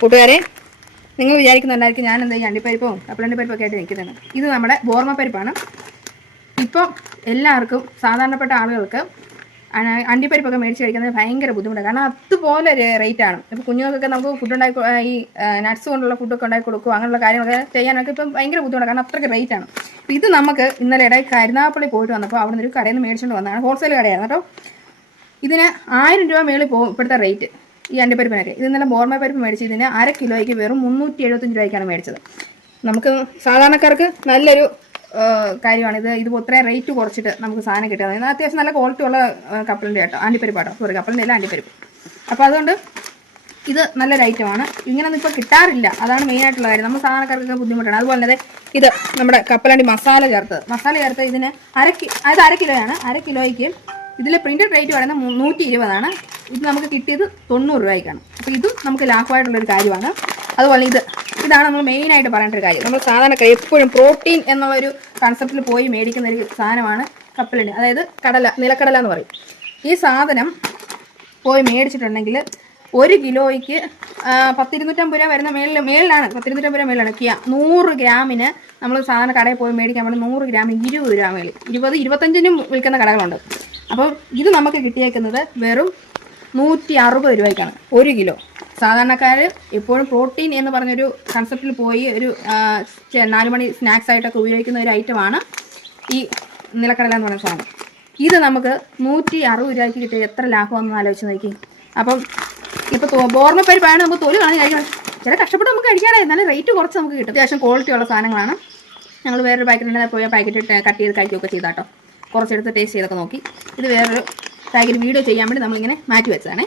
കൂട്ടുകാരെ, നിങ്ങൾ വിചാരിക്കുന്നുണ്ടായിരിക്കും ഞാൻ എന്താ ഈ അണ്ടിപ്പരിപ്പും കപ്പലണ്ടിപ്പരിപ്പൊക്കെ ആയിട്ട് നിൽക്കുന്നത്. ഇത് നമ്മുടെ ബോർമപ്പരിപ്പാണ്. ഇപ്പോൾ എല്ലാവർക്കും സാധാരണപ്പെട്ട ആളുകൾക്ക് അണ്ടിപ്പരിപ്പൊക്കെ മേടിച്ച് കഴിക്കുന്നത് ഭയങ്കര ബുദ്ധിമുട്ടാണ്. കാരണം അതുപോലെ റേറ്റാണ്. ഇപ്പോൾ കുഞ്ഞുങ്ങൾക്കൊക്കെ നമുക്ക് ഫുഡ് ഉണ്ടാക്കി ഈ നട്ട്സ് കൊണ്ടുള്ള ഫുഡൊക്കെ ഉണ്ടാക്കി കൊടുക്കുക, അങ്ങനെയുള്ള കാര്യങ്ങളൊക്കെ ചെയ്യാനൊക്കെ ഇപ്പം ഭയങ്കര ബുദ്ധിമുട്ടാണ്. കാരണം അത്രയ്ക്ക് റേറ്റാണ്. അപ്പോൾ ഇത് നമുക്ക് ഇന്നലെ ഇടയിൽ കരുനാഗപ്പള്ളി പോയിട്ട് വന്നപ്പോൾ അവിടെ നിന്നൊരു കടയിൽ നിന്ന് മേടിച്ചുകൊണ്ട് വന്നതാണ്. ഹോൾസെയിൽ കടയാണ് കേട്ടോ. ഇതിന് 1000 രൂപ മേളിൽ പോകും ഇപ്പോഴത്തെ റേറ്റ് ഈ അണ്ടിപ്പരിപ്പിനൊക്കെ. ഇത് ഇന്നലെ ബോർമപ്പരിപ്പ് മേടിച്ച് ഇതിന് 1/2 കിലോയ്ക്ക് വെറും 375 രൂപയ്ക്കാണ് മേടിച്ചത്. നമുക്ക് സാധാരണക്കാർക്ക് നല്ലൊരു കാര്യമാണിത്. ഇത് ഇത്രയും റേറ്റ് കുറച്ചിട്ട് നമുക്ക് സാധനം കിട്ടുക. എന്നാൽ അത്യാവശ്യം നല്ല ക്വാളിറ്റി ഉള്ള കപ്പലിൻ്റെ കേട്ടോ, അണ്ടിപ്പരിപ്പാട്ടോ, സോറി കപ്പലിൻ്റെ അല്ല അണ്ടിപ്പരിപ്പ്. അപ്പോൾ അതുകൊണ്ട് ഇത് നല്ലൊരു ഐറ്റമാണ്. ഇങ്ങനൊന്നും ഇപ്പോൾ കിട്ടാറില്ല, അതാണ് മെയിനായിട്ടുള്ള കാര്യം. നമ്മൾ സാധാരണക്കാർക്കൊക്കെ ബുദ്ധിമുട്ടാണ്. അതുപോലെ തന്നെ ഇത് നമ്മുടെ കപ്പലണ്ടി മസാല ചേർത്ത് ഇതിന് 1/2 കിലോയാണ്. 1/2 കിലോയ്ക്ക് ഇതിൽ പ്രിൻറ്റഡ് റേറ്റ് പറയുന്നത് 120 ഇത് നമുക്ക് കിട്ടിയത് 90 രൂപയ്ക്കാണ്. അപ്പോൾ ഇതും നമുക്ക് ലാഭമായിട്ടുള്ളൊരു കാര്യമാണ്. അതുപോലെ ഇതാണ് നമ്മൾ മെയിനായിട്ട് പറയേണ്ട ഒരു കാര്യം. നമ്മൾ സാധാരണ എപ്പോഴും പ്രോട്ടീൻ എന്നുള്ളൊരു കൺസെപ്റ്റിൽ പോയി മേടിക്കുന്ന ഒരു സാധനമാണ് കപ്പലണ്ടി, അതായത് നിലക്കടല എന്ന് പറയും. ഈ സാധനം പോയി മേടിച്ചിട്ടുണ്ടെങ്കിൽ 1 കിലോയ്ക്ക് 10-250 രൂപ വരുന്ന മേളിലാണ്. 10-250 രൂപ മേളിലാണ്. 100 ഗ്രാമിന് നമ്മൾ സാധാരണ കടയിൽ പോയി മേടിക്കാൻ വേണ്ടി 100 ഗ്രാമിന് 20 രൂപ മേളിൽ, 20-25 വിൽക്കുന്ന കടകളുണ്ട്. അപ്പോൾ ഇത് നമുക്ക് കിട്ടിയേക്കുന്നത് വെറും 160 രൂപയ്ക്കാണ് 1 കിലോ. സാധാരണക്കാർ എപ്പോഴും പ്രോട്ടീൻ എന്ന് പറഞ്ഞൊരു കൺസെപ്റ്റിൽ പോയി ഒരു 4 മണി സ്നാക്സ് ആയിട്ടൊക്കെ ഉപയോഗിക്കുന്ന ഒരു ഐറ്റമാണ് ഈ നിലക്കടല എന്ന് പറയുന്ന സാധനം. ഇത് നമുക്ക് 160 രൂപയ്ക്ക് കിട്ടിയ എത്ര ലാഭമാണെന്ന് ആലോചിച്ച് നോക്കി. അപ്പം ഇപ്പോൾ ബോർമപ്പരിപ്പാണ് നമുക്ക് തൊലി കളഞ്ഞ് കഴിക്കണം. ചില കഷ്ടപ്പെട്ട് നമുക്ക് കഴിക്കാനായി നല്ല റേറ്റ് കുറച്ച് നമുക്ക് കിട്ടും. അത്യാവശ്യം ക്വാളിറ്റി ഉള്ള സാധനങ്ങളാണ്. ഞങ്ങൾ വേറൊരു പാക്കറ്റിൻ്റെ പോയ പാക്കറ്റ് കട്ട് ചെയ്ത് കഴിക്കുകയൊക്കെ ചെയ്താട്ടോ. കുറച്ചെടുത്ത് ടേസ്റ്റ് ചെയ്തൊക്കെ നോക്കി. ഇത് വേറൊരു പാക്കറ്റ് വീഡിയോ ചെയ്യാൻ വേണ്ടി നമ്മളിങ്ങനെ മാറ്റി വെച്ചതാണേ.